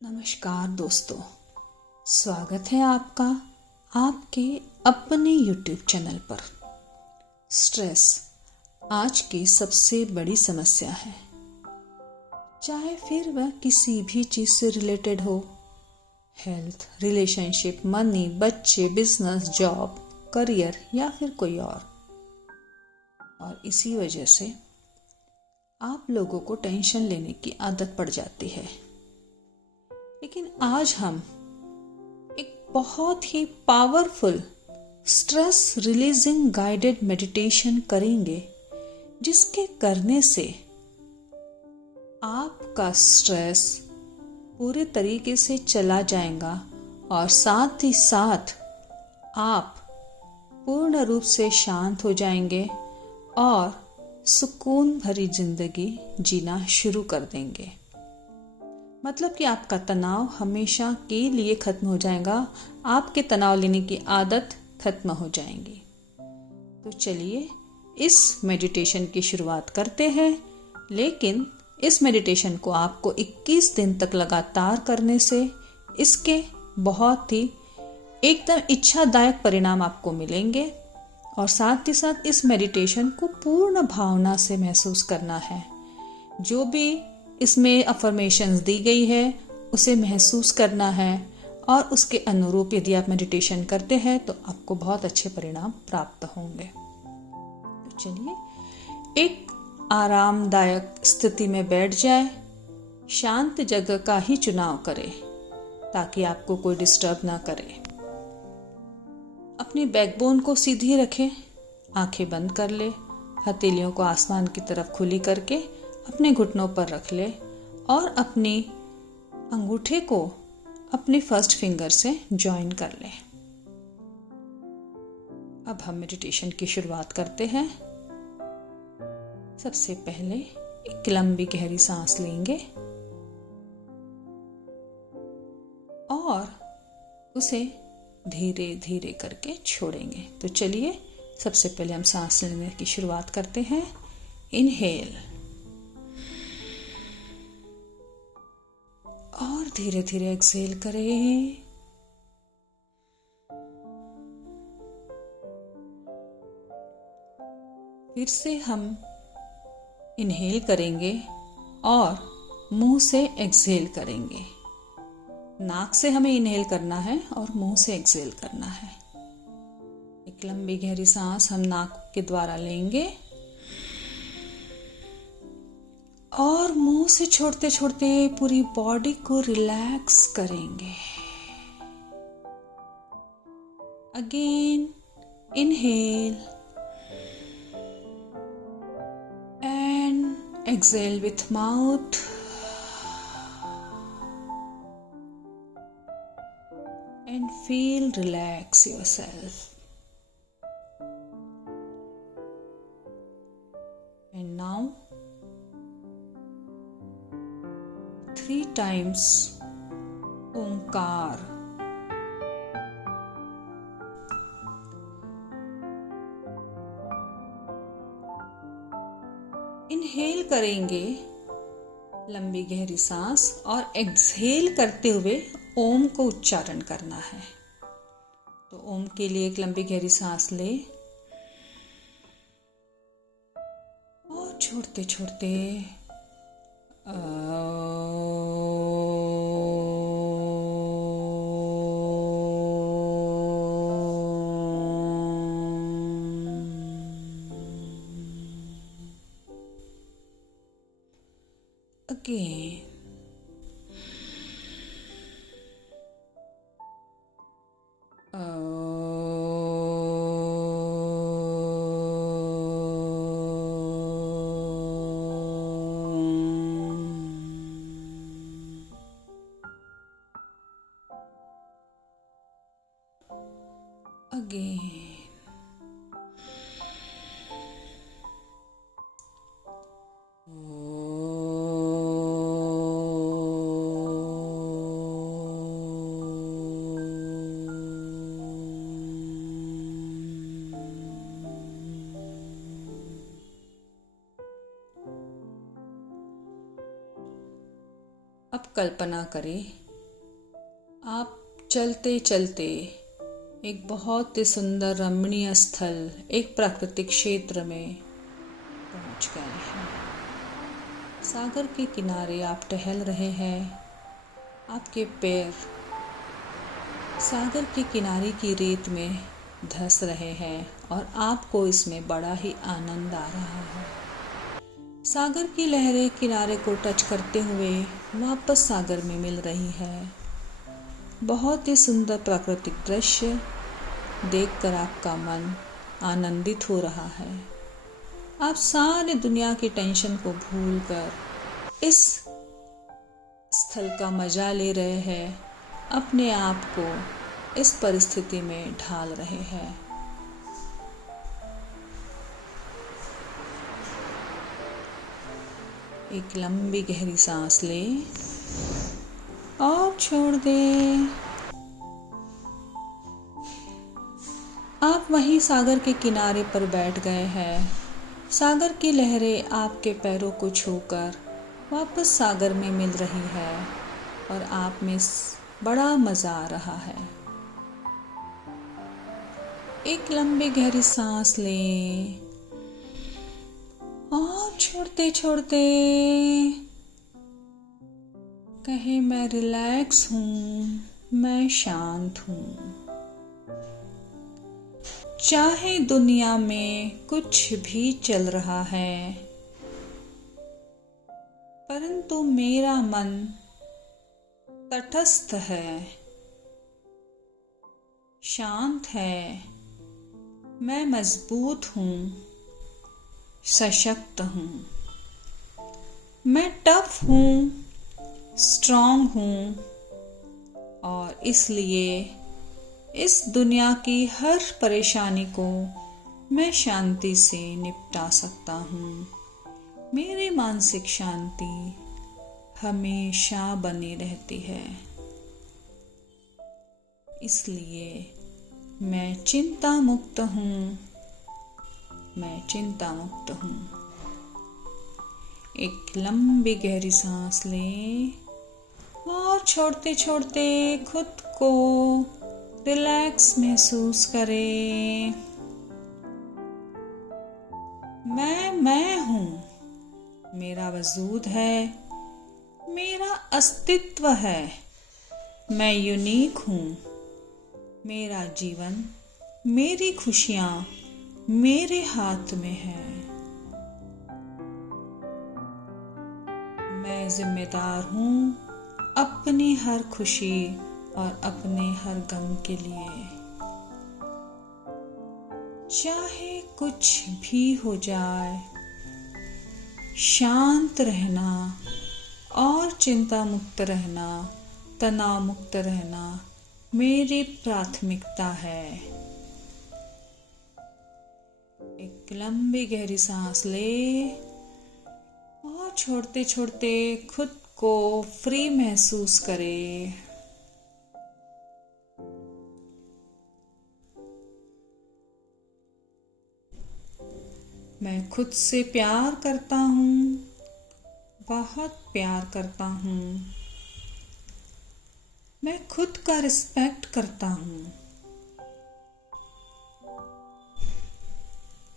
नमस्कार दोस्तों, स्वागत है आपका आपके अपने YouTube चैनल पर। स्ट्रेस आज की सबसे बड़ी समस्या है, चाहे फिर वह किसी भी चीज़ से रिलेटेड हो, हेल्थ, रिलेशनशिप, मनी, बच्चे, बिजनेस, जॉब, करियर या फिर कोई और इसी वजह से आप लोगों को टेंशन लेने की आदत पड़ जाती है। लेकिन आज हम एक बहुत ही powerful stress releasing guided meditation करेंगे, जिसके करने से आपका स्ट्रेस पूरे तरीके से चला जाएगा और साथ ही साथ आप पूर्ण रूप से शांत हो जाएंगे और सुकून भरी जिंदगी जीना शुरू कर देंगे। मतलब कि आपका तनाव हमेशा के लिए खत्म हो जाएगा, आपके तनाव लेने की आदत खत्म हो जाएगी। तो चलिए इस मेडिटेशन की शुरुआत करते हैं। लेकिन इस मेडिटेशन को आपको 21 दिन तक लगातार करने से इसके बहुत ही एकदम इच्छादायक परिणाम आपको मिलेंगे और साथ ही साथ इस मेडिटेशन को पूर्ण भावना से महसूस करना है। जो भी इसमें अफर्मेशंस दी गई है उसे महसूस करना है और उसके अनुरूप यदि आप मेडिटेशन करते हैं तो आपको बहुत अच्छे परिणाम प्राप्त होंगे। तो चलिए एक आरामदायक स्थिति में बैठ जाए, शांत जगह का ही चुनाव करें ताकि आपको कोई डिस्टर्ब ना करे। अपनी बैकबोन को सीधी रखें, आंखें बंद कर ले, हथेलियों को आसमान की तरफ खुली करके अपने घुटनों पर रख ले और अपनी अंगूठे को अपने फर्स्ट फिंगर से ज्वाइन कर ले। अब हम मेडिटेशन की शुरुआत करते हैं। सबसे पहले एक लंबी गहरी सांस लेंगे और उसे धीरे धीरे करके छोड़ेंगे। तो चलिए सबसे पहले हम सांस लेने की शुरुआत करते हैं। इनहेल और धीरे धीरे एक्सहेल करें। फिर से हम इनहेल करेंगे और मुंह से एक्सहेल करेंगे। नाक से हमें इनहेल करना है और मुंह से एक्सहेल करना है। एक लंबी गहरी सांस हम नाक के द्वारा लेंगे और मुंह से छोड़ते छोड़ते पूरी बॉडी को रिलैक्स करेंगे। Again inhale and exhale with mouth and feel relax yourself. And now 3 times Omkar. Inhale करेंगे लंबी गहरी सांस और एक्सहेल करते हुए ओम को उच्चारण करना है। तो ओम के लिए एक लंबी गहरी सांस ले और छोड़ते छोड़ते again. Again. अब कल्पना करें आप चलते चलते एक बहुत ही सुंदर रमणीय स्थल, एक प्राकृतिक क्षेत्र में पहुंच गए हैं। सागर के किनारे आप टहल रहे हैं। आपके पैर सागर के किनारे की रेत में धंस रहे हैं और आपको इसमें बड़ा ही आनंद आ रहा है। सागर की लहरें किनारे को टच करते हुए वापस सागर में मिल रही है। बहुत ही सुंदर प्राकृतिक दृश्य देखकर आपका मन आनंदित हो रहा है। आप सारी दुनिया की टेंशन को भूलकर इस स्थल का मजा ले रहे हैं, अपने आप को इस परिस्थिति में ढाल रहे हैं। एक लंबी गहरी सांस ले और छोड़ दे। आप वहीं सागर के किनारे पर बैठ गए हैं। सागर की लहरें आपके पैरों को छूकर वापस सागर में मिल रही है और आप में बड़ा मजा आ रहा है। एक लंबी गहरी सांस लें और छोड़ते छोड़ते कहे मैं रिलैक्स हूँ, मैं शांत हूँ। चाहे दुनिया में कुछ भी चल रहा है, परंतु मेरा मन तटस्थ है, शांत है। मैं मजबूत हूँ, सशक्त हूँ। मैं टफ हूँ, स्ट्रॉन्ग हूँ और इसलिए इस दुनिया की हर परेशानी को मैं शांति से निपटा सकता हूँ। मेरी मानसिक शांति हमेशा बनी रहती है। इसलिए मैं चिंता मुक्त हूँ, मैं चिंता मुक्त हूँ। एक लंबी गहरी सांस लें और छोड़ते छोड़ते खुद को रिलैक्स महसूस करें। मैं हूँ, मेरा वजूद है, मेरा अस्तित्व है। मैं यूनिक हूँ। मेरा जीवन, मेरी खुशियाँ मेरे हाथ में है। मैं जिम्मेदार हूँ अपनी हर खुशी और अपने हर गम के लिए। चाहे कुछ भी हो जाए, शांत रहना और चिंता मुक्त रहना, तनाव मुक्त रहना मेरी प्राथमिकता है। एक लंबी गहरी सांस ले और छोड़ते छोड़ते खुद को फ्री महसूस करें। मैं खुद से प्यार करता हूँ, बहुत प्यार करता हूँ। मैं खुद का रिस्पेक्ट करता हूँ।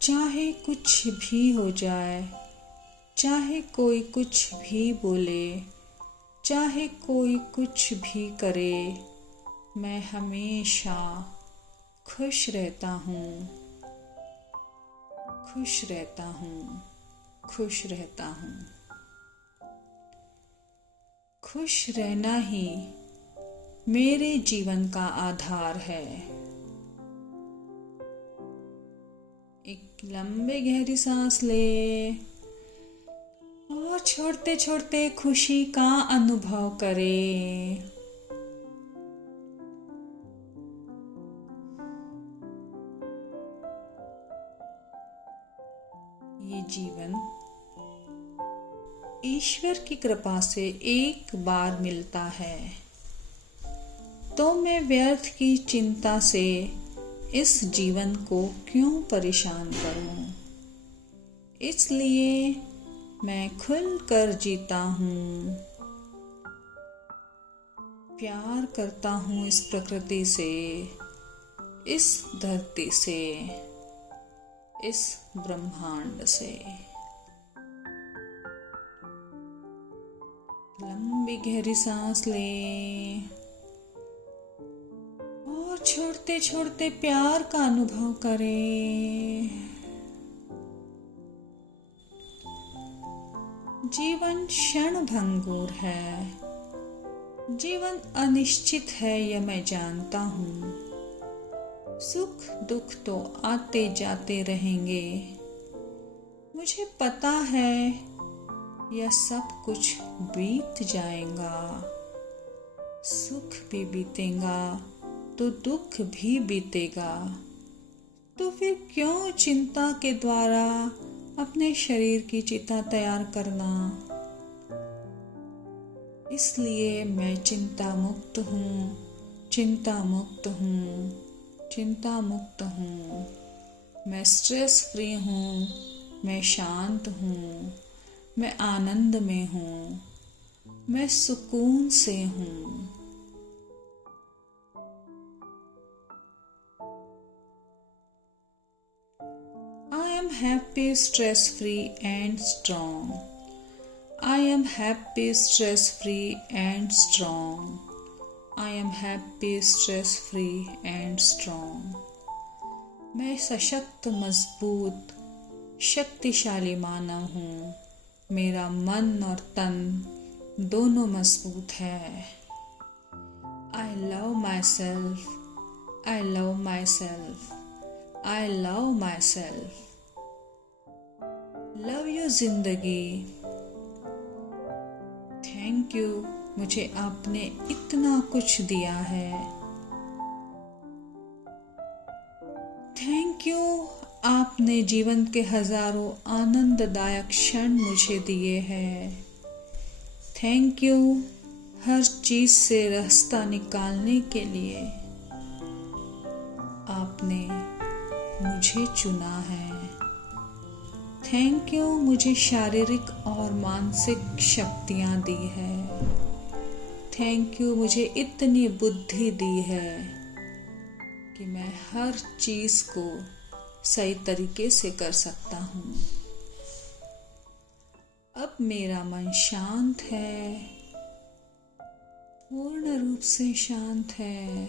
चाहे कुछ भी हो जाए, चाहे कोई कुछ भी बोले, चाहे कोई कुछ भी करे, मैं हमेशा खुश रहता हूँ, खुश रहता हूँ, खुश रहता हूँ। खुश रहना ही मेरे जीवन का आधार है। एक लंबी गहरी सांस ले और छोड़ते छोड़ते खुशी का अनुभव करें। ये जीवन ईश्वर की कृपा से एक बार मिलता है, तो मैं व्यर्थ की चिंता से इस जीवन को क्यों परेशान करूं। इसलिए मैं खुलकर जीता हूँ। प्यार करता हूँ इस प्रकृति से, इस धरती से, इस ब्रह्मांड से। लंबी गहरी सांस लें और छोड़ते छोड़ते प्यार का अनुभव करें। जीवन क्षण भंगुर है, जीवन अनिश्चित है, यह मैं जानता हूँ। सुख दुख तो आते जाते रहेंगे, मुझे पता है यह सब कुछ बीत जाएगा। सुख भी बीतेगा तो दुख भी बीतेगा, तो फिर क्यों चिंता के द्वारा अपने शरीर की चिता तैयार करना। इसलिए मैं चिंता मुक्त हूँ, चिंता मुक्त हूँ, चिंता मुक्त हूँ। मैं स्ट्रेस फ्री हूँ, मैं शांत हूँ, मैं आनंद में हूँ, मैं सुकून से हूँ। I am happy, stress free and strong. I am happy, stress free and strong. I am happy, stress free and strong. मैं सशक्त, मजबूत, शक्तिशाली मानव हूँ। मेरा मन और तन दोनों मजबूत है। I love myself. I love myself. I love myself. Love you जिंदगी। थैंक यू, मुझे आपने इतना कुछ दिया है। थैंक यू, आपने जीवन के हजारों आनंददायक क्षण मुझे दिए हैं। थैंक यू, हर चीज से रास्ता निकालने के लिए आपने मुझे चुना है। थैंक यू, मुझे शारीरिक और मानसिक शक्तियाँ दी है। थैंक यू, मुझे इतनी बुद्धि दी है कि मैं हर चीज को सही तरीके से कर सकता हूँ। अब मेरा मन शांत है, पूर्ण रूप से शांत है,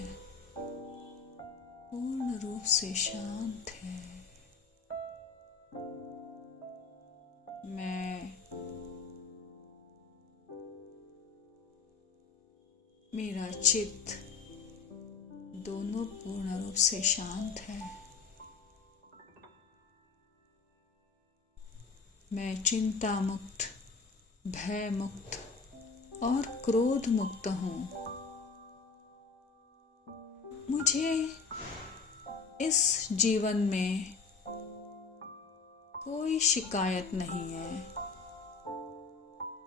पूर्ण रूप से शांत है। मेरा चित्त दोनों पूर्ण रूप से शांत है। मैं चिंता मुक्त, भय मुक्त और क्रोध मुक्त हूँ। मुझे इस जीवन में कोई शिकायत नहीं है।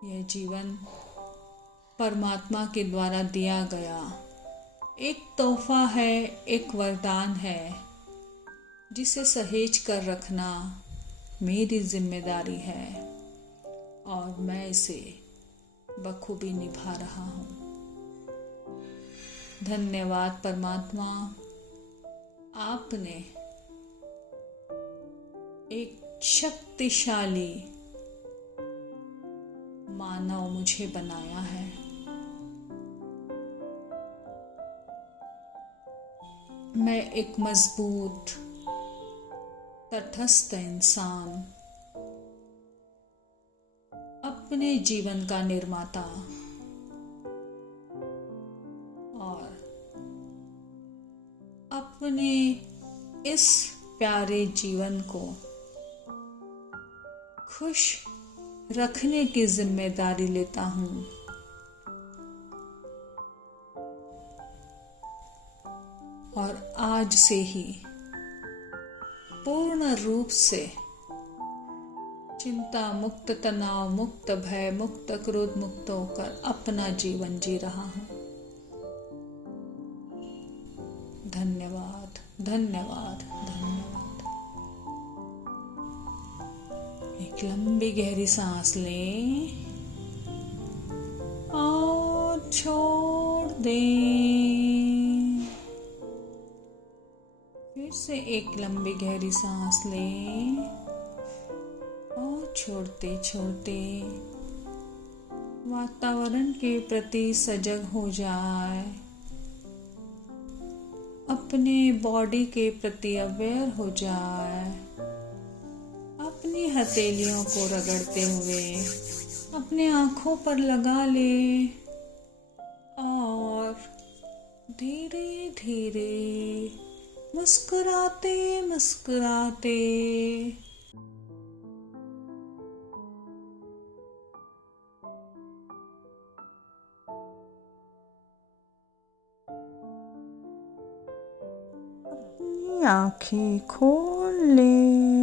यह जीवन परमात्मा के द्वारा दिया गया एक तोहफा है, एक वरदान है, जिसे सहेज कर रखना मेरी जिम्मेदारी है और मैं इसे बखूबी निभा रहा हूँ। धन्यवाद परमात्मा, आपने एक शक्तिशाली मानव मुझे बनाया है। मैं एक मजबूत, तटस्थ इंसान, अपने जीवन का निर्माता और अपने इस प्यारे जीवन को खुश रखने की जिम्मेदारी लेता हूँ। और आज से ही पूर्ण रूप से चिंता मुक्त, तनाव मुक्त, भय मुक्त, क्रोध मुक्त होकर अपना जीवन जी रहा हूँ। धन्यवाद, धन्यवाद, धन्यवाद। एक लंबी गहरी सांस लें और छोड़ दें। फिर से एक लंबी गहरी सांस लें और छोड़ते छोड़ते वातावरण के प्रति सजग हो जाए। अपने बॉडी के प्रति अवेयर हो जाए। अपनी हथेलियों को रगड़ते हुए अपने आँखों पर लगा ले और धीरे धीरे मुस्कुराते मुस्कुराते अपनी आँखें खोल ले।